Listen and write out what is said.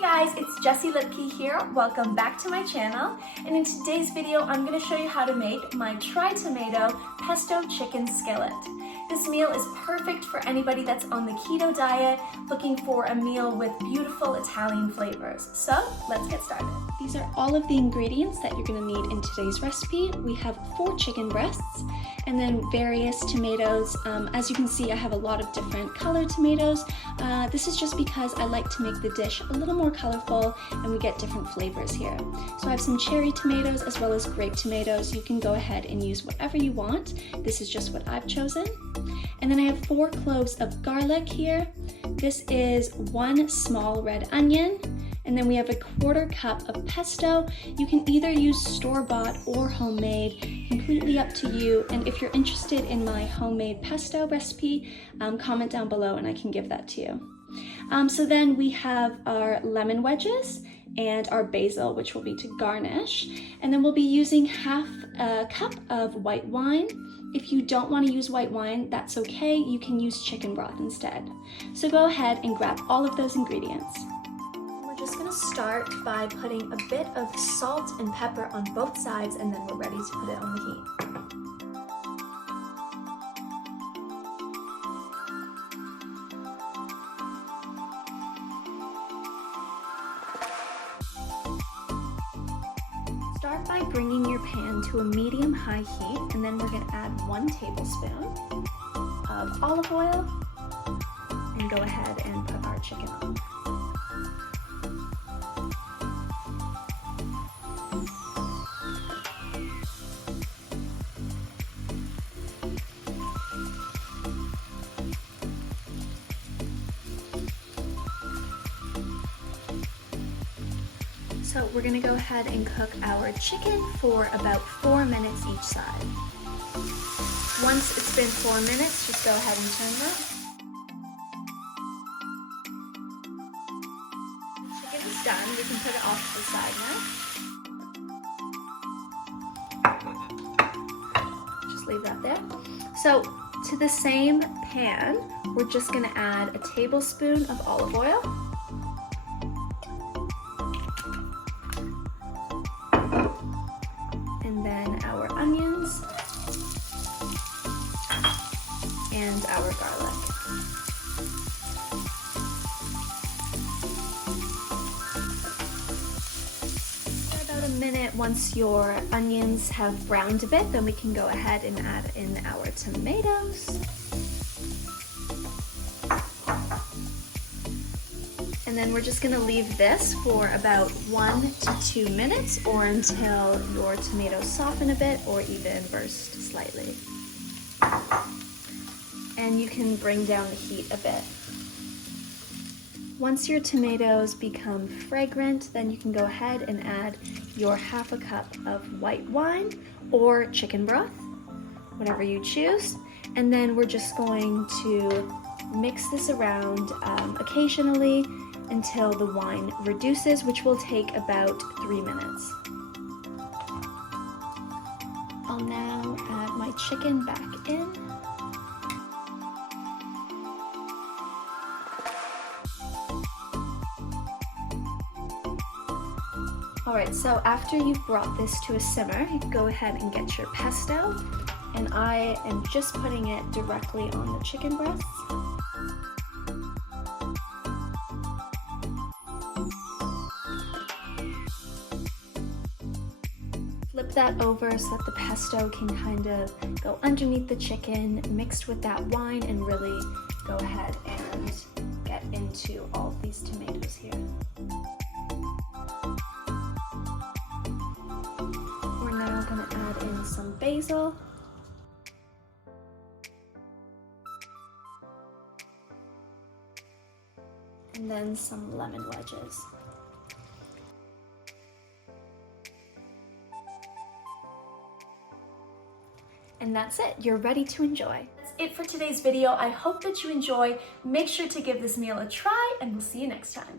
Hey guys, it's Jessie Lipke here. Welcome back to my channel. And in today's video, I'm going to show you how to make my Tri-Tomato Pesto Chicken Skillet. This meal is perfect for anybody that's on the keto diet, looking for a meal with beautiful Italian flavors. So let's get started. These are all of the ingredients that you're going to need in today's recipe. We have 4 chicken breasts and then various tomatoes. As you can see, I have a lot of different colored tomatoes. This is just because I like to make the dish a little more colorful and we get different flavors here. So I have some cherry tomatoes as well as grape tomatoes. You can go ahead and use whatever you want. This is just what I've chosen. And then I have 4 cloves of garlic here. This is 1 small red onion. And then we have a 1/4 cup of pesto. You can either use store-bought or homemade, completely up to you. And if you're interested in my homemade pesto recipe, comment down below and I can give that to you. So then we have our lemon wedges and our basil, which will be to garnish. And then we'll be using 1/2 cup of white wine. If you don't want to use white wine, that's okay. You can use chicken broth instead. So go ahead and grab all of those ingredients. We're just gonna start by putting a bit of salt and pepper on both sides, and then we're ready to put it on the heat. Start by bringing your pan to a medium-high heat, and then we're going to add 1 tablespoon of olive oil and go ahead and put our chicken on. So we're gonna go ahead and cook our chicken for about 4 minutes each side. Once it's been 4 minutes, just go ahead and turn that. Chicken is done. We can put it off to the side now. Just leave that there. So to the same pan, we're just gonna add a tablespoon of olive oil. And then our onions and our garlic. For about a minute, once your onions have browned a bit, then we can go ahead and add in our tomatoes. And then we're just gonna leave this for about 1 to 2 minutes or until your tomatoes soften a bit or even burst slightly. And you can bring down the heat a bit. Once your tomatoes become fragrant, then you can go ahead and add your 1/2 cup of white wine or chicken broth, whatever you choose. And then we're just going to mix this around occasionally until the wine reduces, which will take about 3 minutes. I'll now add my chicken back in. Alright, so after you've brought this to a simmer, you can go ahead and get your pesto, and I am just putting it directly on the chicken breasts. Flip that over so that the pesto can kind of go underneath the chicken, mixed with that wine, and really go ahead and get into all of these tomatoes here. We're now going to add in some basil. And then some lemon wedges. And that's it, you're ready to enjoy. That's it for today's video. I hope that you enjoy. Make sure to give this meal a try, and we'll see you next time.